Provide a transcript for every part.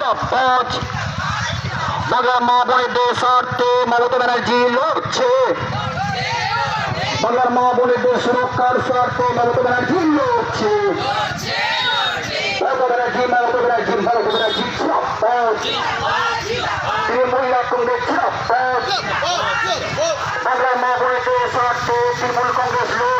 নিরাপদ। বাংলার মা বোনেদের স্বার্থে মমতা ব্যানার্জি লড়ছে। বাংলার মা বোনেদের সুরক্ষার স্বার্থে মমতা ব্যানার্জি লড়ছে। মমতা কংগ্রেস তৃণমূল কংগ্রেস লড়ছে।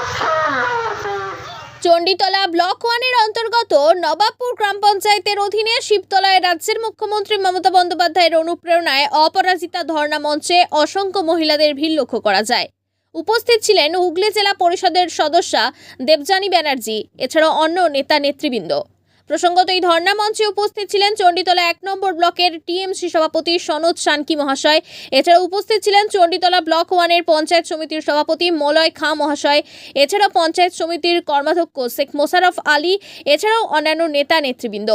চণ্ডীতলা ব্লক ওয়ানের অন্তর্গত নবাবপুর গ্রাম পঞ্চায়েতের অধীনে শিবতলায় রাজ্যের মুখ্যমন্ত্রী মমতা বন্দ্যোপাধ্যায়ের অনুপ্রেরণায় অপরাজিতা ধর্ণা মঞ্চে অসংখ্য মহিলাদের ভিড় লক্ষ্য করা যায়। উপস্থিত ছিলেন হুগলি জেলা পরিষদের সদস্যা দেবযানী ব্যানার্জি, এছাড়াও অন্য নেতা নেতৃবৃন্দ প্রসঙ্গত এই ধর্ণা মঞ্চে উপস্থিত ছিলেন চণ্ডীতলা এক নম্বর ব্লকের টিএমসি সভাপতি সনোজ শানকি মহাশয়। এছাড়া উপস্থিত ছিলেন চণ্ডীতলা ব্লক ওয়ানের পঞ্চায়েত সমিতির সভাপতি মলয় খাঁ মহাশয়। এছাড়াও পঞ্চায়েত সমিতির কর্মাধ্যক্ষ শেখ মোশারফ আলী। এছাড়াও অন্যান্য নেতা নেতৃবৃন্দ।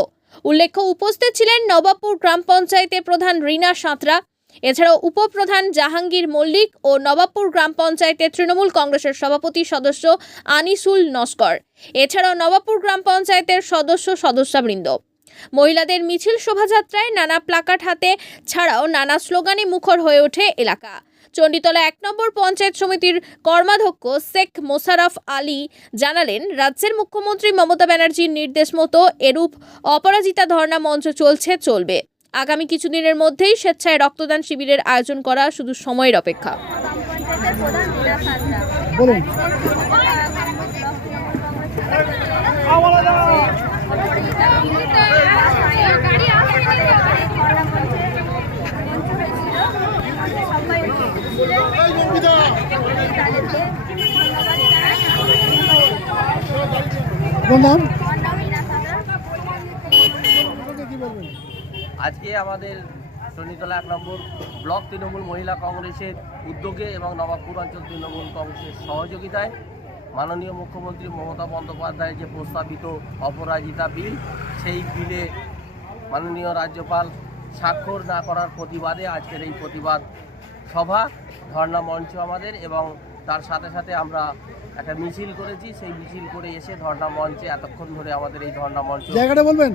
উল্লেখ্য, উপস্থিত ছিলেন নবাবপুর গ্রাম পঞ্চায়েতের প্রধান রিনা সাঁতরা। এছাড়াও উপপ্রধান জাহাঙ্গীর মল্লিক ও নবাবপুর গ্রাম পঞ্চায়েতের তৃণমূল কংগ্রেসের সভাপতি সদস্য আনিসুল নস্কর। এছাড়াও নবাবপুর গ্রাম পঞ্চায়েতের সদস্য সদস্যবৃন্দ। মহিলাদের মিছিল শোভাযাত্রায় নানা প্লাকাট হাতে ছাড়াও নানা স্লোগানে মুখর হয়ে ওঠে এলাকা। চণ্ডীতলা এক নম্বর পঞ্চায়েত সমিতির কর্মাধ্যক্ষ শেখ মোশাররফ আলী জানালেন, রাজ্যের মুখ্যমন্ত্রী মমতা ব্যানার্জির নির্দেশ মতো এরূপ অপরাজিতা ধর্ণা মঞ্চ চলছে, চলবে। আগামী কিছুদিনের মধ্যেই স্বেচ্ছায় রক্তদান শিবিরের আয়োজন করা শুধু সময়ের অপেক্ষা। পঞ্চায়েতের প্রধান লীলা সাঁতরা বলুন আপনার নাম কি বলবেন আজকে আমাদের শনিতলা এক নম্বর ব্লক তৃণমূল মহিলা কংগ্রেসের উদ্যোগে এবং নবাবপুর অঞ্চল তৃণমূল কংগ্রেসের সহযোগিতায় মাননীয় মুখ্যমন্ত্রী মমতা বন্দ্যোপাধ্যায়ের যে প্রস্তাবিত অপরাজিতা বিল সেই বিলে মাননীয় রাজ্যপাল স্বাক্ষর না করার প্রতিবাদে আজকের এই প্রতিবাদ সভা ধর্ণা মঞ্চ আমাদের এবং তার সাথে সাথে আমরা একটা মিছিল করেছি। সেই মিছিল করে এসে ধর্ণা মঞ্চে এতক্ষণ ধরে আমাদের এই ধর্ণা মঞ্চ জায়গাটা বলবেন?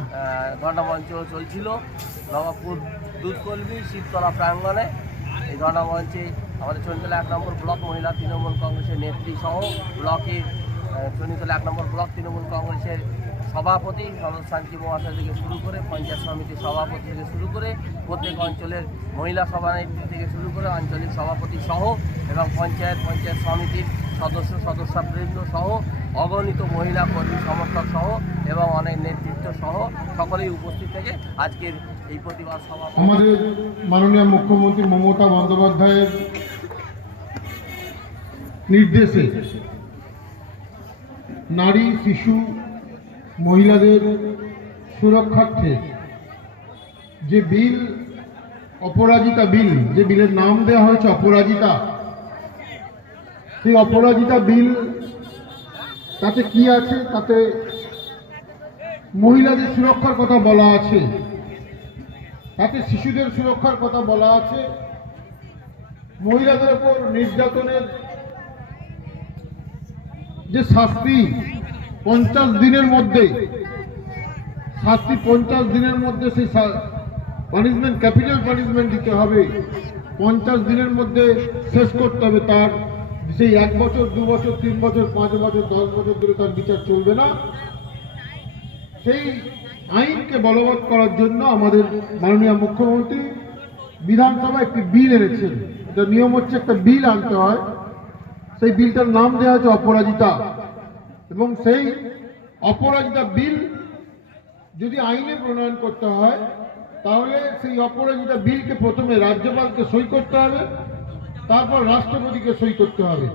ধর্ণা মঞ্চ চলছিল। নবাবপুর দুধকলবি শিবতলা প্রাঙ্গণে। এই ধর্ণা মঞ্চে আমাদের চণ্ডীতলা এক নম্বর ব্লক মহিলা তৃণমূল কংগ্রেসের নেত্রী সহ ব্লকে চণ্ডীতলা এক নম্বর ব্লক তৃণমূল কংগ্রেসের সভাপতি সনদ শান্তি মহাশয় থেকে শুরু করে পঞ্চায়েত সমিতির সভাপতি থেকে শুরু করে প্রত্যেক অঞ্চলের মহিলা সভানেত্রী থেকে শুরু করে আঞ্চলিক সভাপতি সহ এবং পঞ্চায়েত পঞ্চায়েত সমিতির সদস্য, সদস্যবৃন্দ সহ অগণিত মহিলা কর্মী সমর্থক সহ এবং অনেক নেতৃত্ব সহ সকলেই উপস্থিত থেকে আজকের আমাদের মাননীয় মুখ্যমন্ত্রী মমতা বন্দ্যোপাধ্যায়ের নির্দেশে নারী, শিশু, মহিলাদের সুরক্ষার্থে যে বিল, অপরাজিতা বিল, যে বিলের নাম দেওয়া হয়েছে অপরাজিতা, সেই অপরাজিতা বিল, তাতে কি আছে? তাতে মহিলাদের সুরক্ষার কথা বলা আছে। তাতে শিশুদের সুরক্ষার কথা বলা আছে। মহিলাদের উপর নির্যাতনের যে শাস্তি পঞ্চাশ দিনের মধ্যে, শাস্তি পঞ্চাশ দিনের মধ্যে সেই পানিশমেন্ট ক্যাপিটাল পানিশমেন্ট দিতে হবে। পঞ্চাশ দিনের মধ্যে শেষ করতে হবে তার। সেই এক বছর, দু বছর, তিন বছর, পাঁচ বছর, দশ বছর ধরে তার বিচার চলবে না। সেই আইনকে বলবৎ করার জন্য আমাদের মাননীয় মুখ্যমন্ত্রী বিধানসভায় একটি বিল এনেছেন। এটা নিয়ম হচ্ছে একটা বিল আনতে হয়। সেই বিলটার নাম দেওয়া হচ্ছে অপরাজিতা। এবং সেই অপরাজিতা বিল যদি আইনে প্রণয়ন করতে হয়, তাহলে সেই অপরাজিতা বিলকে প্রথমে রাজ্যপালকে সই করতে হবে, তারপর রাষ্ট্রপতিকে সই করতে হবে।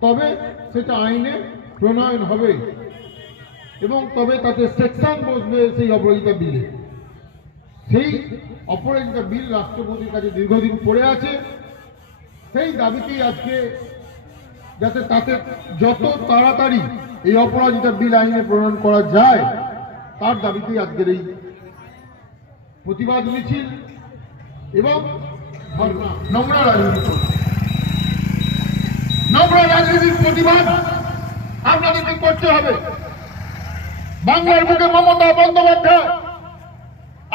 তবে সেটা আইনে প্রণয়ন হবে এবং তবে তাতে সেকশন বসবে সেই অপরাজিতা বিলে সেই অপরাজিতা বিল রাষ্ট্রপতির কাছে দীর্ঘদিন পড়ে আছে। সেই দাবিতেই আজকে যাতে তাতে যত তাড়াতাড়ি এই অপরাজিতা বিল আইনে প্রণয়ন করা যায়, তার দাবিতেই আজকের এই প্রতিবাদ মিছিল এবং নোংরা রাজনীতি নোংরা রাজনীতির প্রতিবাদ আপনাদেরকে করতে হবে। বাংলার বুকে মমতা বন্দ্যোপাধ্যায়।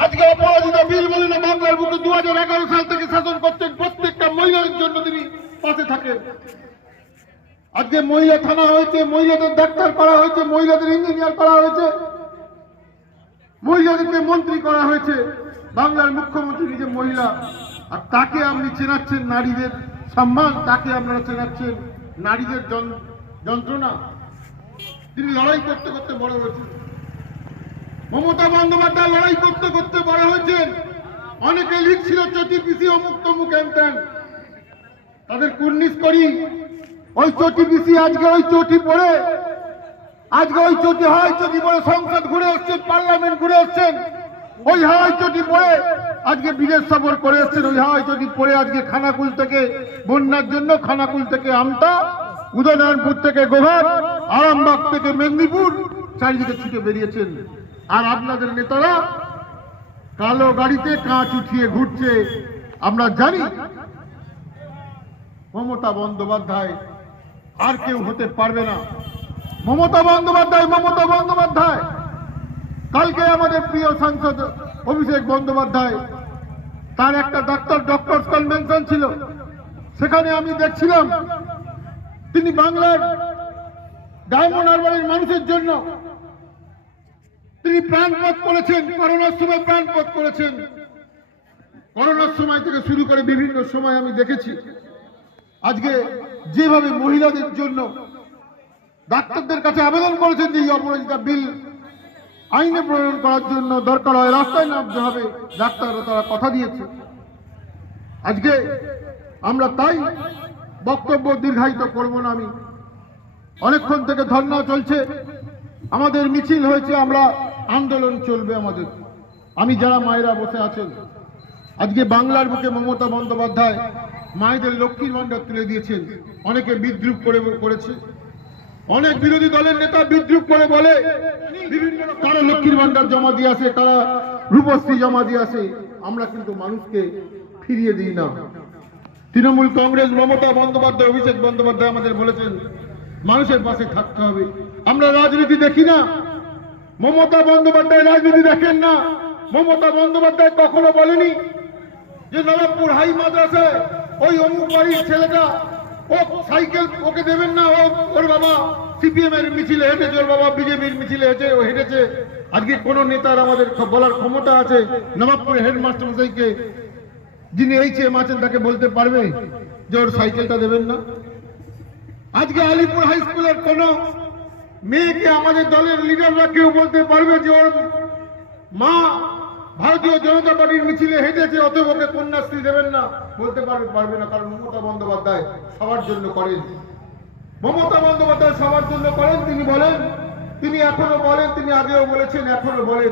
আজকে অপরাজিতা বীর বলে বাংলার বুকে দু হাজার এগারো সাল থেকে শাসন করছেন প্রত্যেকটা মহিলাদের জন্য তিনি পাশে থাকেন। আজকে মহিলা থানা হয়েছে, মহিলাদের ডাক্তার করা হয়েছে, মহিলাদের ইঞ্জিনিয়ার করা হয়েছে, মহিলাদেরকে মন্ত্রী করা হয়েছে। বাংলার মুখ্যমন্ত্রী নিজে মহিলা, আর তাকে আপনি চেনাচ্ছেন নারীদের সম্মান, তাকে আপনারা চেনাচ্ছেন নারীদের যন্ত্রণা। তিনি লড়াই করতে করতে বড় হয়েছেন। মমতা বন্দ্যোপাধ্যায় লড়াই করতে করতে বড় হয়েছেন। অনেকে লিখছিল চটি পিসি অমুক তমুক ত্যান। তাদের কুর্নিশ করি, ওই চটি পিসি আজকে ওই চটি পড়ে। আজকে ওই চটি হয় চটি পড়ে সংসদ ঘুরে এসছেন, পার্লামেন্ট ঘুরে এসছেন, ওই হাওয়াই চটি পড়ে। আজকে বিদেশ সফর করে এসছেন, ওই হাওয়াই চটি পড়ে। আজকে খানাকুল থেকে বন্যার জন্য খানাকুল থেকে আমতা, উদয়নারায়ণপুর থেকে গোঘাট, আরামবাগ থেকে মেদিনীপুর, চারিদিকে ছুটে বেরিয়েছেন। আর আপনাদের নেতারা কালো গাড়িতে কাঁচ উঠিয়ে ঘুরছে। আমরা জানি মমতা বন্দ্যোপাধ্যায় আর কেউ হতে পারবে না। মমতা বন্দ্যোপাধ্যায় মমতা বন্দ্যোপাধ্যায়। কালকে আমাদের প্রিয় সাংসদ অভিষেক বন্দ্যোপাধ্যায়, তার একটা ডাক্তার ডক্টরস কনভেনশন ছিল। সেখানে আমি দেখছিলাম, তিনি বাংলার ডায়মন্ড হারবারের মানুষের জন্য তিনি প্রাণপথ করেছেন করোনার সময় প্রাণপথ করেছেন। করোনার সময় থেকে শুরু করে বিভিন্ন সময় আমি দেখেছি। আজকে যেভাবে মহিলাদের জন্য ডাক্তারদের কাছে আবেদন করেছেন যে অপরাজিতা বিল আইনে প্রণয়ন করার জন্য দরকার হয়, রাস্তায় নামতে হবে, ডাক্তাররা তারা কথা দিয়েছে। আজকে আমরা তাই বক্তব্য দীর্ঘায়িত করব না আমি। অনেকক্ষণ থেকে ধর্ণা চলছে। আমাদের মিছিল হয়েছে, আমরা আন্দোলন চলবে আমাদের। আমি যারা মায়েরা বসে আছেন, আজকে বাংলার বুকে মমতা বন্দ্যোপাধ্যায় মায়েদের লক্ষ্মীর ভাণ্ডার তুলে দিয়েছেন। অনেকে বিদ্রুপ করে করেছে। অনেক বিরোধী দলের নেতা বিদ্রুপ করে বলে কারও লক্ষ্মীর ভাণ্ডার জমা দিয়ে আসে কারা রূপশ্রী জমা দিয়ে আসে। আমরা কিন্তু মানুষকে ফিরিয়ে দিই না। তৃণমূল কংগ্রেস মমতা বন্দ্যোপাধ্যায়, অভিষেক বন্দ্যোপাধ্যায় আমাদের বলেছেন, মানুষের পাশে থাকতে হবে। আমরা রাজনীতি দেখি না। মমতা বন্দ্যোপাধ্যায় রাজনীতি দেখেন না। মমতা বন্দ্যোপাধ্যায় কখনো বলেনি যে, নবাবপুর হাই মাদ্রাসায় ওই অমুক বাড়ির ছেলেটা, ও সাইকেল ওকে দেবেন না, ও, ওর বাবা সিপিএম এর মিছিলে হেঁটেছে, ওর বাবা বিজেপির মিছিলে হেঁটে, ও হেঁটেছে। আজকে কোন নেতার আমাদের বলার ক্ষমতা আছে নবাবপুরের হেডমাস্টার মশাইকে, যিনি এই চেয়ে আছেন, তাকে বলতে পারবে যে, ওর সাইকেলটা দেবেন না? আজকে আলিপুর হাই স্কুলের কোন মেয়েকে আমাদের দলের লিডাররা কেউ বলতে পারবে যে ওর মা ভারতীয় জনতা পার্টির মিছিলে হেঁটেছে অত ওকে কন্যাশ্রী দেবেন না। বলতে পারবে পারবে না, কারণ মমতা বন্দ্যোপাধ্যায় সবার জন্য করেন। মমতা বন্দ্যোপাধ্যায় সবার জন্য করেন, তিনি বলেন। তিনি এখনও বলেন, তিনি আগেও বলেছেন, এখনও বলেন।